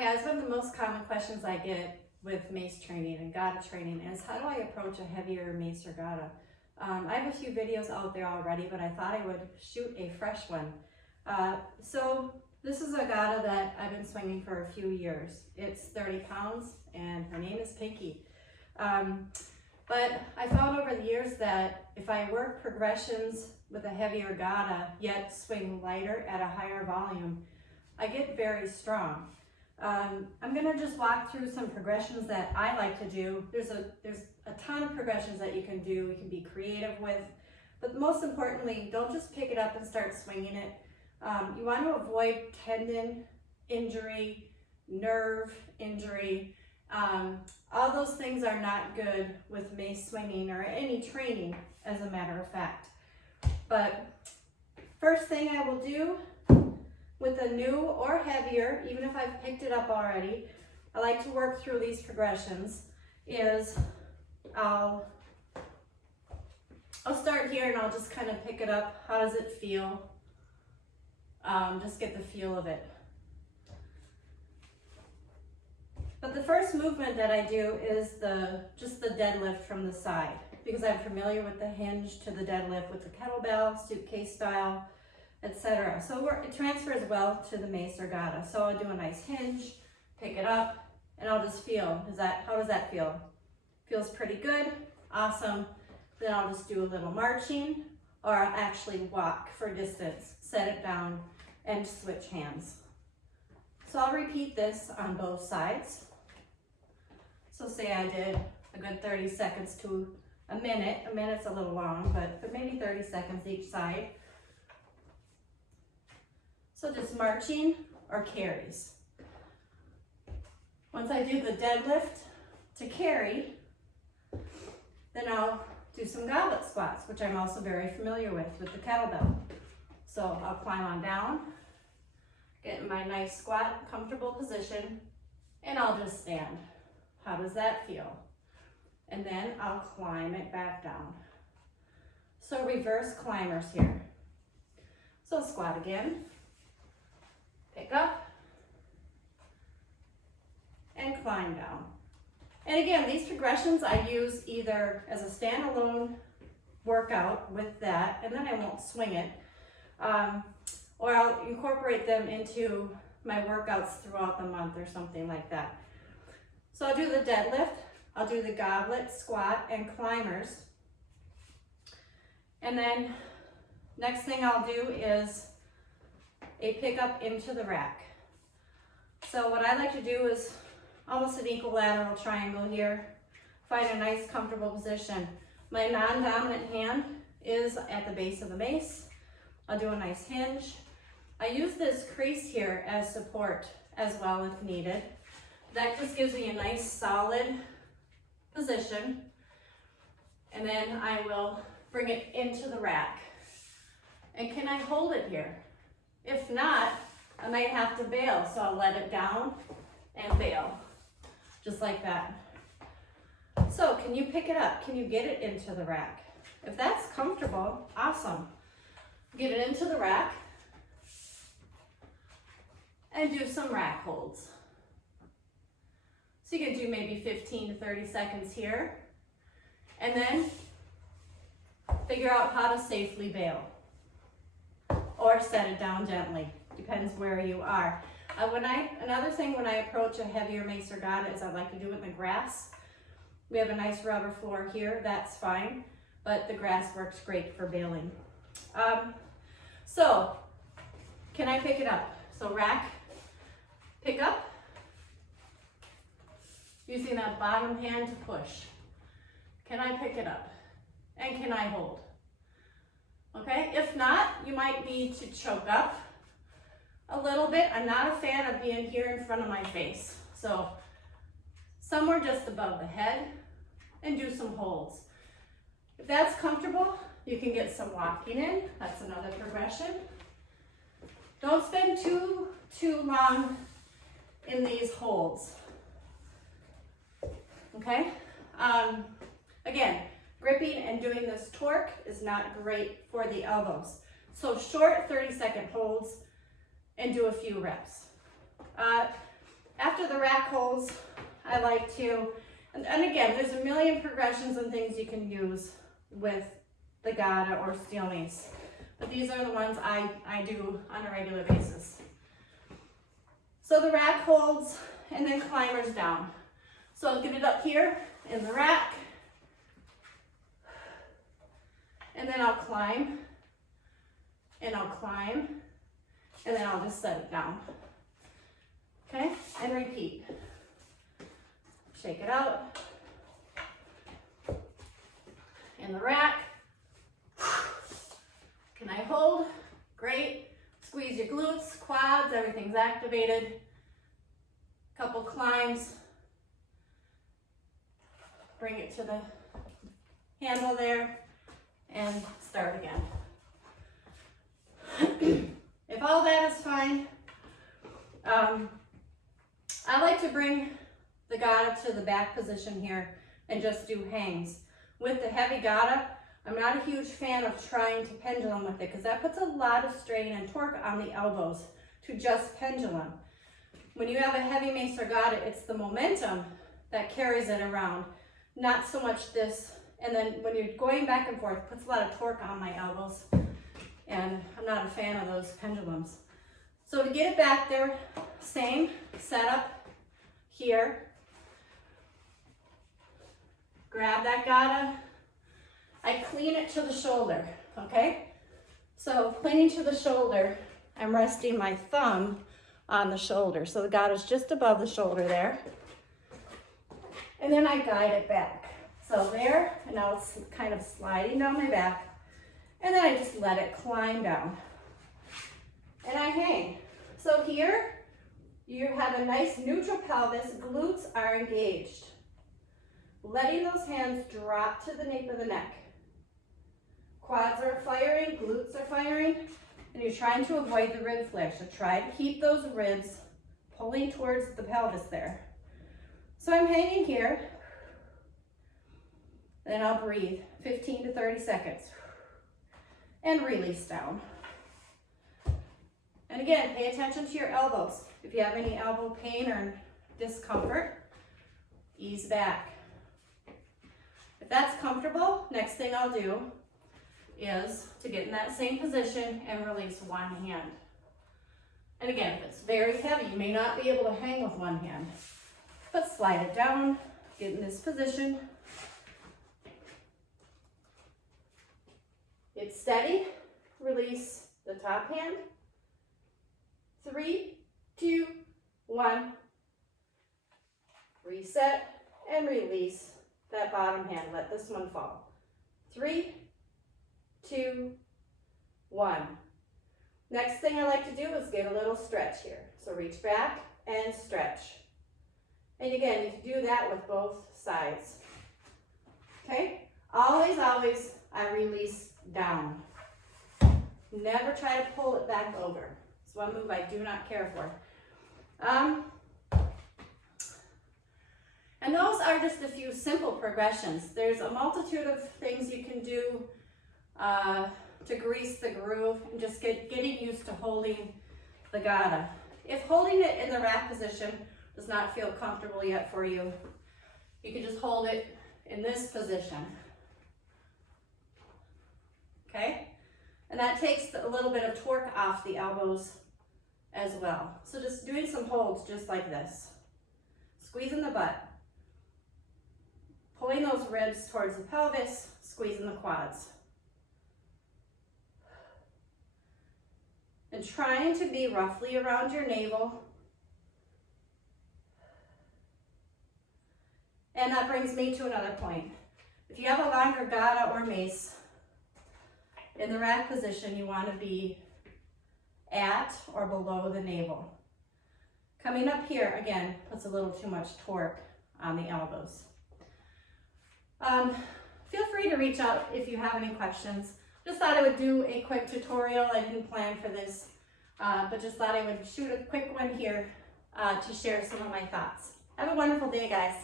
Hi guys, one of the most common questions I get with mace training and Gada training is how do I approach a heavier mace or Gada? I have a few videos out there already, but I thought I would shoot a fresh one. So this is a Gada that I've been swinging for a few years. It's 30 pounds and her name is Pinky. But I found over the years that if I work progressions with a heavier Gada, yet swing lighter at a higher volume, I get very strong. I'm gonna just walk through some progressions that I like to do. There's a ton of progressions that you can do, you can be creative with, but most importantly, don't just pick it up and start swinging it. You want to avoid tendon injury, nerve injury. All those things are not good with mace swinging or any training, as a matter of fact. But first thing I will do with a new or heavier, even if I've picked it up already, I like to work through these progressions, is I'll start here and I'll just kind of pick it up. How does it feel? Just get the feel of it. But the first movement that I do is just the deadlift from the side, because I'm familiar with the hinge to the deadlift with the kettlebell, suitcase style, etc. So it transfers well to the mace or Gada. So I'll do a nice hinge, pick it up, and I'll just feel, how does that feel? Feels pretty good, awesome. Then I'll just do a little marching, or I'll actually walk for distance, set it down, and switch hands. So I'll repeat this on both sides. So say I did a good 30 seconds to a minute. A minute's a little long, but maybe 30 seconds each side. So just marching or carries. Once I do the deadlift to carry, then I'll do some goblet squats, which I'm also very familiar with the kettlebell. So I'll climb on down, get in my nice squat, comfortable position, and I'll just stand. How does that feel? And then I'll climb it back down. So reverse climbers here. So squat again. Pick up and climb down. And again, these progressions I use either as a standalone workout with that, and then I won't swing it, or I'll incorporate them into my workouts throughout the month or something like that. So I'll do the deadlift, I'll do the goblet, squat, and climbers. And then next thing I'll do is a pickup into the rack. So what I like to do is almost an equilateral triangle here. Find a nice comfortable position. My non-dominant hand is at the base of the mace. I'll do a nice hinge. I use this crease here as support as well if needed. That just gives me a nice solid position. And then I will bring it into the rack. And can I hold it here? If not, I might have to bail, so I'll let it down and bail, just like that. So can you pick it up? Can you get it into the rack? If that's comfortable, awesome. Get it into the rack and do some rack holds. So you can do maybe 15 to 30 seconds here, and then figure out how to safely bail. Or set it down gently, depends where you are. Another thing when I approach a heavier mace or Gada is I like to do it in the grass. We have a nice rubber floor here, that's fine, but the grass works great for bailing. So, can I pick it up? So rack, pick up, using that bottom hand to push. Can I pick it up? And can I hold? Okay, if not, you might need to choke up a little bit. I'm not a fan of being here in front of my face. So somewhere just above the head and do some holds. If that's comfortable, you can get some walking in. That's another progression. Don't spend too long in these holds. Okay, again, gripping and doing this torque is not great for the elbows. So short 30-second holds and do a few reps. After the rack holds, I like to, and again, there's a million progressions and things you can use with the Gada or Steel Mace, but these are the ones I do on a regular basis. So the rack holds and then climbers down. So I'll get it up here in the rack, and then I'll climb, and I'll climb, and then I'll just set it down. Okay, and repeat. Shake it out. In the rack. Can I hold? Great. Squeeze your glutes, quads, everything's activated. Couple climbs. Bring it to the handle there and start again. If all that is fine, I like to bring the Gada to the back position here and just do hangs. With the heavy Gada, I'm not a huge fan of trying to pendulum with it because that puts a lot of strain and torque on the elbows to just pendulum. When you have a heavy mace or Gada, it's the momentum that carries it around, not so much this. And then when you're going back and forth, it puts a lot of torque on my elbows, and I'm not a fan of those pendulums. So to get it back there, same setup here. Grab that Gada. I clean it to the shoulder, okay? So cleaning to the shoulder, I'm resting my thumb on the shoulder. So the Gada's just above the shoulder there. And then I guide it back. So there, and now it's kind of sliding down my back. And then I just let it climb down. And I hang. So here, you have a nice neutral pelvis, glutes are engaged. Letting those hands drop to the nape of the neck. Quads are firing, glutes are firing, and you're trying to avoid the rib flare. So try to keep those ribs pulling towards the pelvis there. So I'm hanging here, then I'll breathe 15 to 30 seconds and release down. And again, pay attention to your elbows. If you have any elbow pain or discomfort, ease back. If that's comfortable, next thing I'll do is to get in that same position and release one hand. And again, if it's very heavy, you may not be able to hang with one hand, but slide it down, get in this position. Get steady, release the top hand. 3, 2, 1. Reset and release that bottom hand. Let this one fall. 3, 2, 1. Next thing I like to do is get a little stretch here. So reach back and stretch. And again, you can do that with both sides. Okay? Always, always, I release down. Never try to pull it back over. It's one move I do not care for. And those are just a few simple progressions. There's a multitude of things you can do to grease the groove and just getting used to holding the Gada. If holding it in the rack position does not feel comfortable yet for you, you can just hold it in this position. Okay? And that takes a little bit of torque off the elbows as well. So just doing some holds just like this. Squeezing the butt. Pulling those ribs towards the pelvis, squeezing the quads. And trying to be roughly around your navel. And that brings me to another point. If you have a longer Gada or mace, in the rack position, you want to be at or below the navel. Coming up here, again, puts a little too much torque on the elbows. Feel free to reach out if you have any questions. Just thought I would do a quick tutorial. I didn't plan for this, but just thought I would shoot a quick one here to share some of my thoughts. Have a wonderful day, guys.